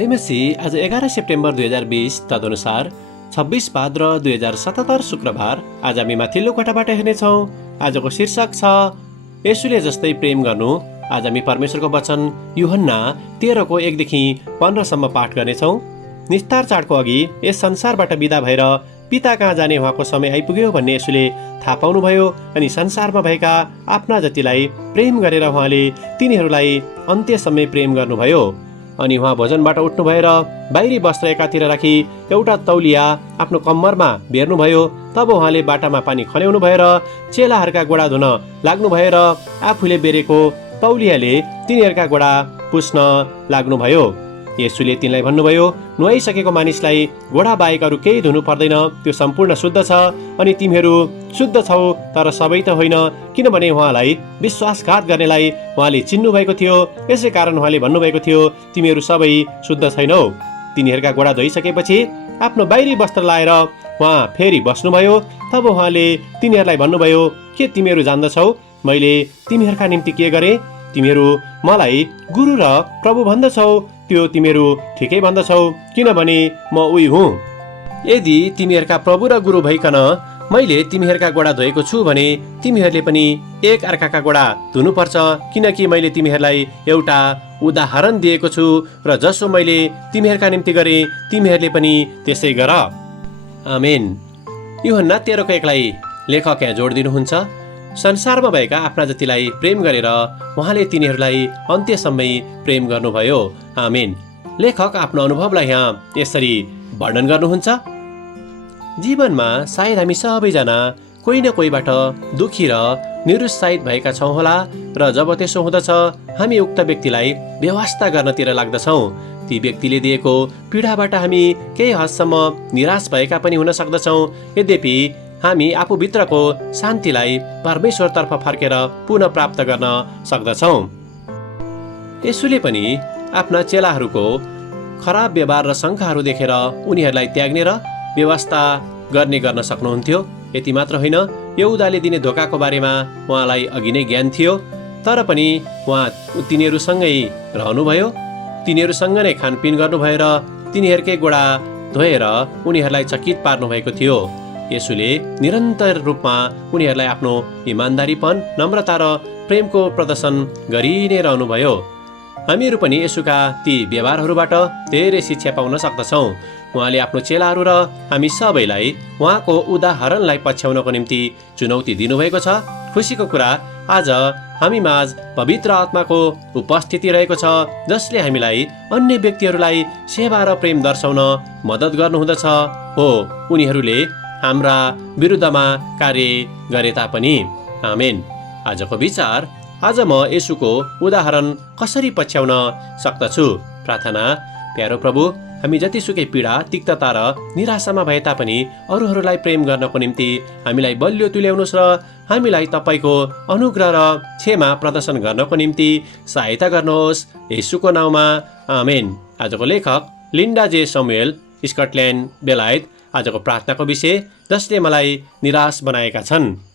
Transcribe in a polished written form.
जय मसीह। आज 11 सेप्टेम्बर 2020 तदनुसार 26 भाद्र 2077 शुक्रबार। आज हामी माथिल्लो कोठाबाट हेर्नेछौँ। आजको शीर्षक छ येशूले जस्तै प्रेम गर्नु। आज हामी परमेश्वरको वचन यूहन्ना 13:1-15 पाठ गर्नेछौँ। निस्तार चाडको अघि यस संसारबाट विदा भएर पिता कहाँ जाने उहाँको समय आइपुग्यो भन्ने येशूले थाहा पाउनुभयो अनि संसारमा भएका आफ्ना जतिलाई प्रेम गरेर उहाँले तिनीहरूलाई अन्त्यसम्म प्रेम गर्नुभयो। अनि उहाँ भोजनबाट उठ्नु भएर बाहिरी वस्त्र एकातिर राखी एउटा तौलिया आफ्नो कम्मरमा बेर्नुभयो। तब उहाँले बाटामा पानी खन्याउनु भएर चेलाहरूका गोडा धुन लाग्नु भएर आफूले बेरेको तौलियाले तिनीहरूका गोडा पुस्न लाग्नुभयो। येशूले तिनलाई भन्नुभयो, नुहाइसकेको मानिसलाई गोडा बाहेक अरू केही धुनु पर्दैन, त्यो सम्पूर्ण शुद्ध छ। अनि तिमीहरू शुद्ध छौ तर सबै त होइन, किनभने उहाँलाई विश्वासघात गर्नेलाई उहाँले चिन्नु भएको थियो। यसै कारण उहाँले भन्नुभएको थियो, तिमीहरू सबै शुद्ध छैनौ। तिनीहरूका गोडा धोइसकेपछि आफ्नो बाहिरी वस्त्र लाएर उहाँ फेरि बस्नुभयो। तब उहाँले तिनीहरूलाई भन्नुभयो, के तिमीहरू जान्दछौ मैले तिमीहरूका निम्ति के गरेँ? तिमीहरू मलाई गुरु र प्रभु भन्दछौ, त्यो तिमीहरू ठिकै भन्दछौ, किनभने म उही हुँ। यदि तिमीहरूका प्रभु र गुरु भइकन मैले तिमीहरूका गोडा धोएको छु भने तिमीहरूले पनि एक अर्काका गोडा धुनुपर्छ, किनकि मैले तिमीहरूलाई एउटा उदाहरण दिएको छु र जसो मैले तिमीहरूका निम्ति गरेँ तिमीहरूले पनि त्यसै गर। आमेन। यूहन्ना 13:1लाई लेखक यहाँ जोड दिनुहुन्छ। संसारमा भएका आफ्ना जतिलाई प्रेम गरेर उहाँले तिनीहरूलाई अन्त्यसम्मै प्रेम गर्नुभयो। आमेन। लेखक आफ्नो अनुभवलाई यहाँ यसरी वर्णन गर्नुहुन्छ। जीवनमा सायद हामी सबैजना कोही न कोहीबाट दुखी र निरुत्साहित भएका छौँ होला र जब त्यसो हुँदछ हामी उक्त व्यक्तिलाई व्यवस्था गर्नतिर लाग्दछौँ। ती व्यक्तिले दिएको पीडाबाट हामी केही हदसम्म निराश भएका पनि हुन सक्दछौँ। यद्यपि हामी आफूभित्रको शान्तिलाई परमेश्वरतर्फ फर्केर पुनः प्राप्त गर्न सक्दछौँ। येशूले पनि आफ्ना चेलाहरूको खराब व्यवहार र शङ्काहरू देखेर उनीहरूलाई त्याग्ने र व्यवस्था गर्न सक्नुहुन्थ्यो। यति मात्र होइन, यहुदाले दिने धोकाको बारेमा उहाँलाई अघि नै ज्ञान थियो, तर पनि उहाँ तिनीहरूसँगै रहनुभयो। तिनीहरूसँग नै खानपिन गर्नुभयो र तिनीहरूकै गोडा धोएर उनीहरूलाई चकित पार्नुभएको थियो। येशूले निरन्तर रूपमा उनीहरूलाई आफ्नो इमान्दारीपन, नम्रता र प्रेमको प्रदर्शन गरि नै रहनुभयो। हामीहरू पनि येशूका ती व्यवहारहरूबाट धेरै शिक्षा पाउन सक्दछौँ। उहाँले आफ्नो चेलाहरू र हामी सबैलाई उहाँको उदाहरणलाई पछ्याउनको निम्ति चुनौती दिनुभएको छ। खुसीको कुरा, आज हामी माझ पवित्र आत्माको उपस्थिति रहेको छ, जसले हामीलाई अन्य व्यक्तिहरूलाई सेवा र प्रेम दर्शाउन मद्दत गर्नुहुँदछ। हो, उनीहरूले हाम्रा विरुद्धमा कार्य गरे तापनि। आमेन। आजको विचार, आज म येशूको उदाहरण कसरी पछ्याउन सक्दछु? प्रार्थना। प्यारो प्रभु, हामी जतिसुकै पीडा, तिक्तता र निराशामा भए तापनि अरूहरूलाई प्रेम गर्नको निम्ति हामीलाई बलियो तुल्याउनुहोस् र हामीलाई तपाईँको अनुग्रह र क्षमा प्रदर्शन गर्नको निम्ति सहायता गर्नुहोस्, येशूको नाउँमा। आमेन। आजको लेखक लिन्डा जे समुएल, स्कटल्यान्ड, बेलायत। आजको प्रार्थनाको विषय, जसले मलाई निराश बनाएका छन्।